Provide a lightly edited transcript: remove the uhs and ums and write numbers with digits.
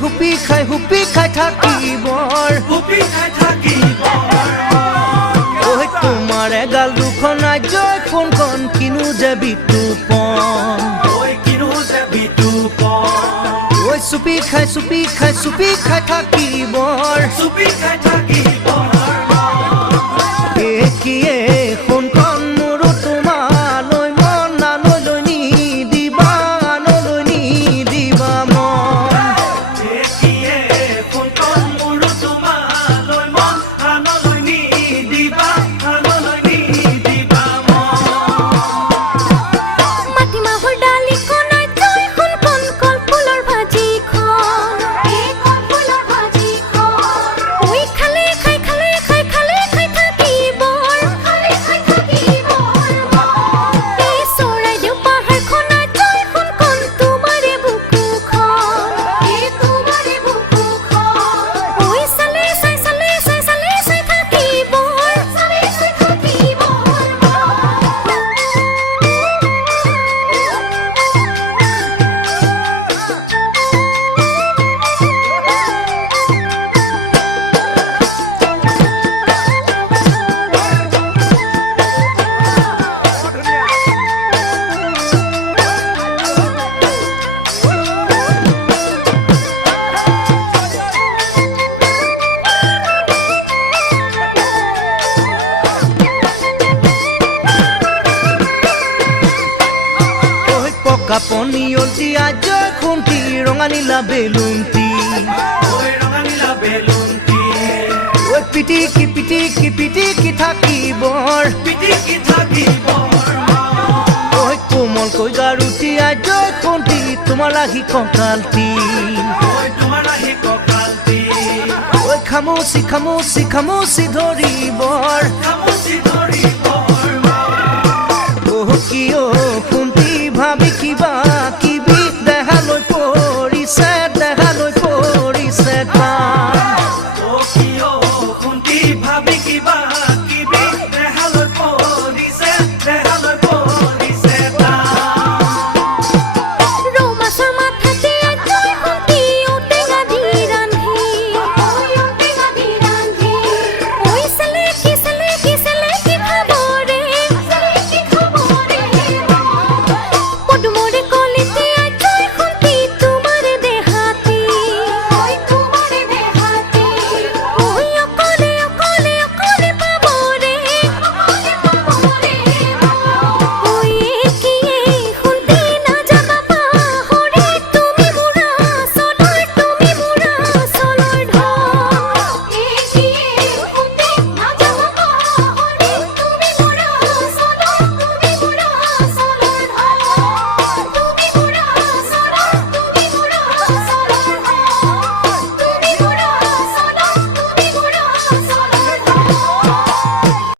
হুপি খাই থাকিবৰ ঐ তোমাৰ এগাল দুখন আজয় ফোনখন কিনো যে বিতুপন ঐ চুপি খাই থাকিবৰ কিয়ে ফোনখন মোৰো তোমালৈ মন আনলৈ নিদিবা মন মাটিমাহৰ ডালিখন আজয় সোণখন কলফুলৰ ভাজিখন ঐ খালে খাই থাকিবৰ এই চৰাইদেউ পাহাৰখন আজয় সোণখন তোমাৰে বুকুখন ঐ চালে চাই থাকিবৰ কাপনি অল্টি আজয় খুন্তি ৰঙা নীলা বেলুন্তি ঐ পিটিকি থাকিবৰ ঐ কোমলকৈ গাৰুটি আজয় খুন্তি তোমাৰ লাহি কঁকালটি ঐ খামুচি ধৰিবৰ কিয় খুন্তি ভাবি কিবা